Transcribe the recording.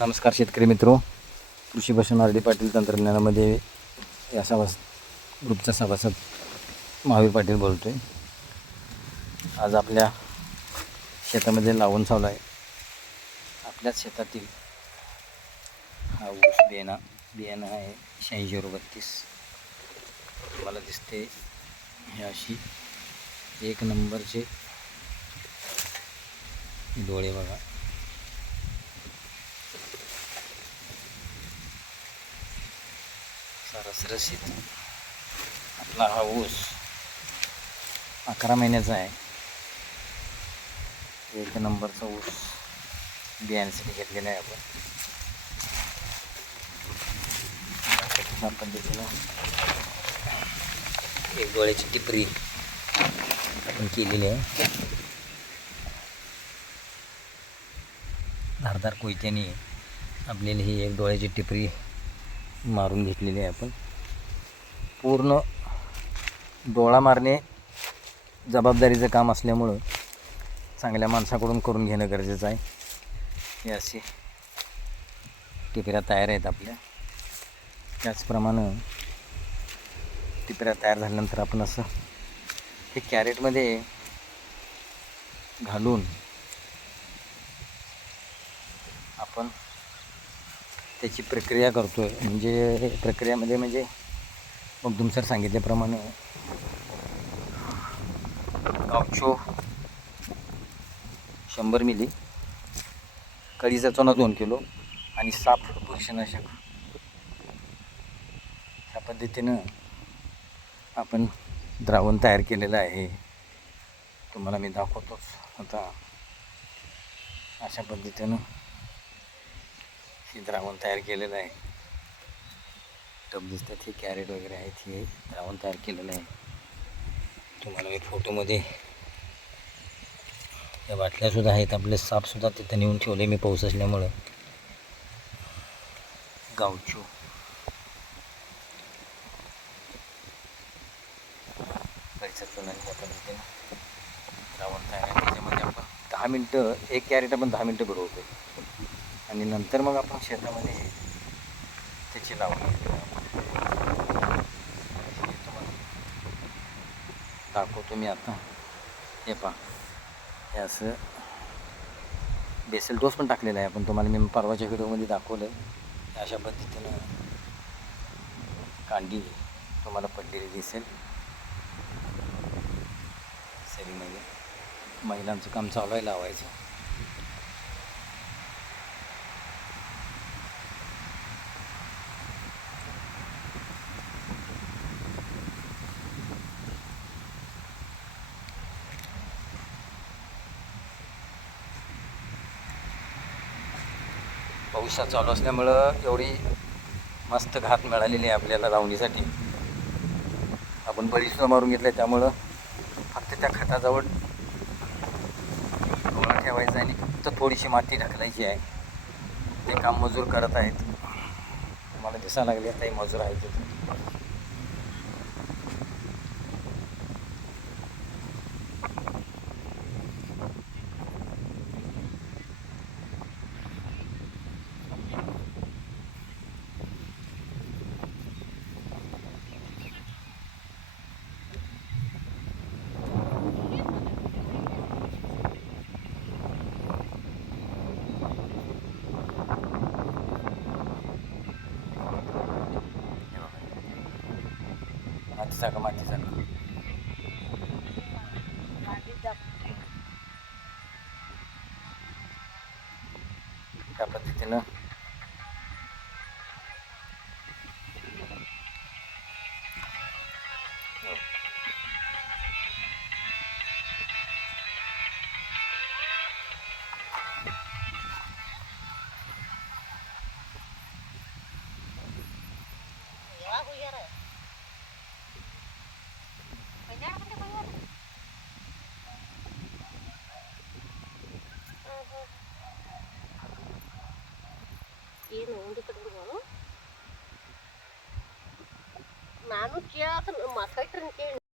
नमस्कार शेतकरी मित्रो. कृषी भूषण आर डी पाटील तंत्रज्ञानामध्ये या सभास ग्रुपचा सभासद महावीर पाटील बोलतो आहे आज आपल्या शेतामध्ये लावून चालू आहे. आपल्याच शेतातील हा ऊस बियाणा बियाणं आहे शहाऐंशी झिरो बत्तीस मला दिसते हे अशी एक नंबरचे डोळे बघा. रसरशीत. आपला हा ऊस अकरा महिन्याचा आहे. एक नंबरचा ऊस बियाण्यासाठी घेतलेला आहे आपण. पद्धतीनं एक डोळ्याची टिपरी आपण केलेली आहे. धारदार कोयत्याने आपल्याला ही एक डोळ्याची टिपरी मारून घेतलेली आहे आपण. पूर्ण डोळा मारणे जबाबदारीचं काम असल्यामुळं चांगल्या माणसाकडून करून घेणं गरजेचं आहे. हे असे टिपऱ्या तयार आहेत आपल्या. त्याचप्रमाणे टिपऱ्या तयार झाल्यानंतर आपण असं हे कॅरेटमध्ये घालून आपण त्याची प्रक्रिया करतो आहे म्हणजे प्रक्रियामध्ये म्हणजे, म्हणजे मग तुमचं सांगितल्याप्रमाणे गावचो शंभर मिली कळीचा चणा दोन किलो आणि साप बुरशीनाशक ह्या पद्धतीनं आपण द्रावण तयार केलेलं आहे. तुम्हाला मी दाखवतोच. आता अशा पद्धतीनं हे द्रावण तयार केलेलं आहे. टब दिसतात हे कॅरेट वगैरे आहेत हे द्रावण तयार केलेलं आहे. तुम्हाला मी फोटोमध्ये या बाटल्यासुद्धा आहेत. आपले सापसुद्धा तिथं नेऊन ठेवले मी पाऊस असल्यामुळं. गावचो. द्रावण तयार आहे. त्याच्यामध्ये आपण दहा मिनटं एक कॅरेट आपण दहा मिनटं बुडवतो आणि नंतर मग आपण शेतामध्ये त्याची लावणी तुम्हाला दाखवतो मी आता. हे पहा. हे असं बेसल डोस पण टाकलेला आहे. आपण तुम्हाला मी परवाच्या व्हिडिओमध्ये दाखवलं आहे अशा पद्धतीनं कांडी तुम्हाला पडलेली दिसेल. सरीमध्ये. महिलांचं काम चालू आहे लावायचं. पाऊसा चालू असल्यामुळं एवढी मस्त घात मिळालेली आहे आपल्याला लावणीसाठी आपण बरीचसुद्धा मारून घेतलं आहे त्यामुळं फक्त त्या खताजवळ गोळा ठेवायचा आणि फक्त थोडीशी माती ढकलायची आहे. ते काम मजूर करत आहेत. मला दिसायला लागले आता मजूर आहेत तिथे. माती जागा माती जागा त्या पद्धतीनं हो. ಏನು Anunciar, mas foi tranquilo.